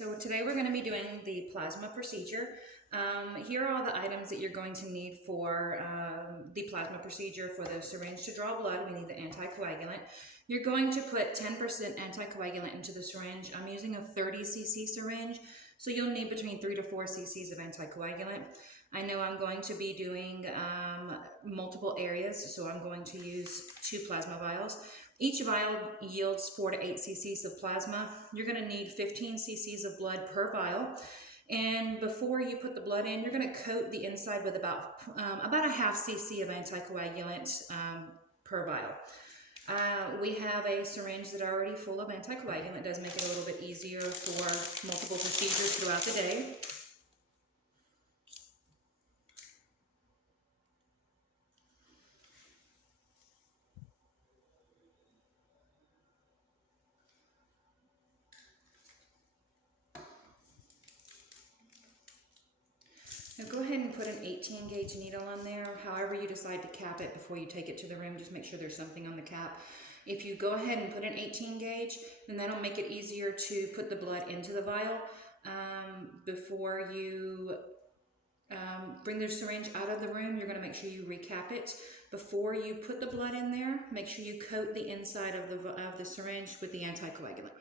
So today we're going to be doing the plasma procedure. Here are all the items that you're going to need for the plasma procedure. For the syringe to draw blood, we need the anticoagulant. You're going to put 10% anticoagulant into the syringe. I'm using a 30 cc syringe, so you'll need between 3 to 4 cc's of anticoagulant. I know I'm going to be doing multiple areas, so I'm going to use 2 plasma vials. Each vial yields 4 to 8 cc's of plasma. You're going to need 15 cc's of blood per vial. And before you put the blood in, you're going to coat the inside with about a half cc of anticoagulant per vial. We have a syringe that are already full of anticoagulant. It does make it a little bit easier for multiple procedures throughout the day. Now go ahead and put an 18 gauge needle on there. However you decide to cap it before you take it to the room, just make sure there's something on the cap. If you go ahead and put an 18 gauge, then that'll make it easier to put the blood into the vial. Before you bring the syringe out of the room, you're going to make sure you recap it. Before you put the blood in there, make sure you coat the inside of the syringe with the anticoagulant.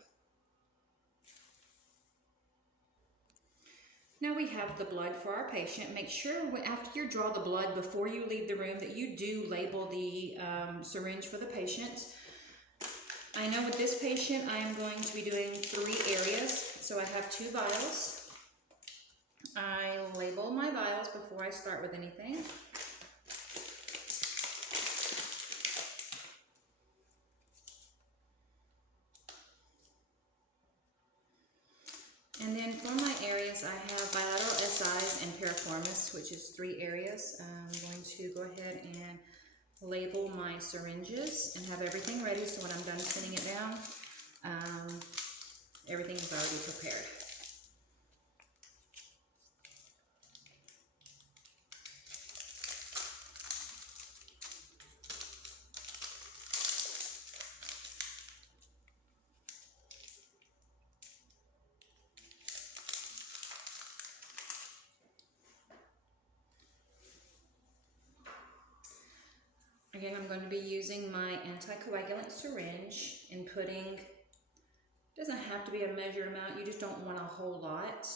Now we have the blood for our patient. Make sure after you draw the blood, before you leave the room, that you do label the syringe for the patient. I know with this patient, I am going to be doing 3 areas. So I have 2 vials. I label my vials before I start with anything. And then for my areas, I have bilateral SIs and piriformis, which is 3 areas. I'm going to go ahead and label my syringes and have everything ready, so when I'm done spinning it down, everything is already prepared. Again, I'm going to be using my anticoagulant syringe and putting, it doesn't have to be a measured amount, you just don't want a whole lot.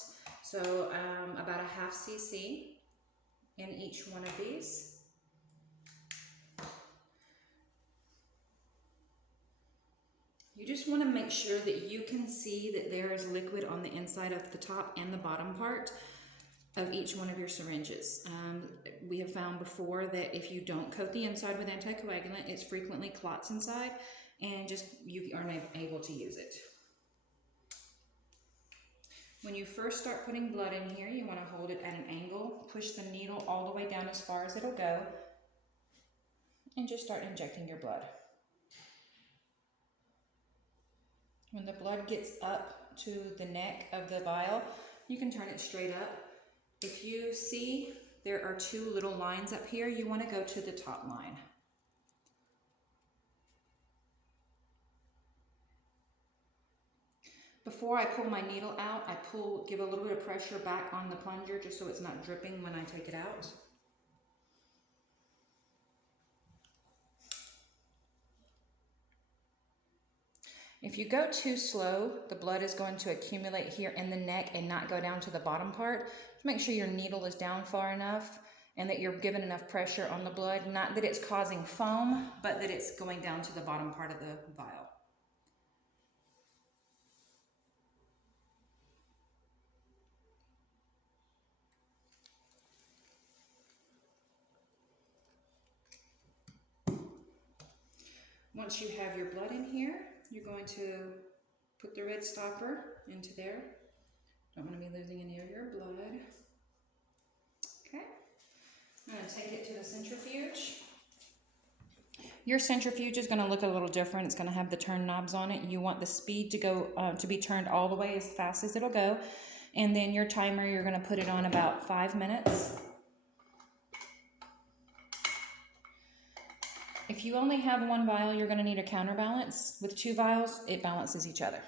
So about a half cc in each one of these. You just want to make sure that you can see that there is liquid on the inside of the top and the bottom part of each one of your syringes. We have found before that if you don't coat the inside with anticoagulant, it frequently clots inside and you aren't able to use it. When you first start putting blood in here, you want to hold it at an angle, push the needle all the way down as far as it'll go, and just start injecting your blood. When the blood gets up to the neck of the vial, you can turn it straight up. If you see there are 2 little lines up here, you want to go to the top line. Before I pull my needle out, I give a little bit of pressure back on the plunger just so it's not dripping when I take it out. If you go too slow, the blood is going to accumulate here in the neck and not go down to the bottom part. Just make sure your needle is down far enough and that you're giving enough pressure on the blood. Not that it's causing foam, but that it's going down to the bottom part of the vial. Once you have your blood in here, you're going to put the red stopper into there. Don't want to be losing any of your blood. Okay. I'm going to take it to the centrifuge. Your centrifuge is going to look a little different. It's going to have the turn knobs on it. You want the speed to go to be turned all the way as fast as it'll go. And then your timer, you're going to put it on about 5 minutes. If you only have 1 vial, you're going to need a counterbalance. With 2 vials, it balances each other.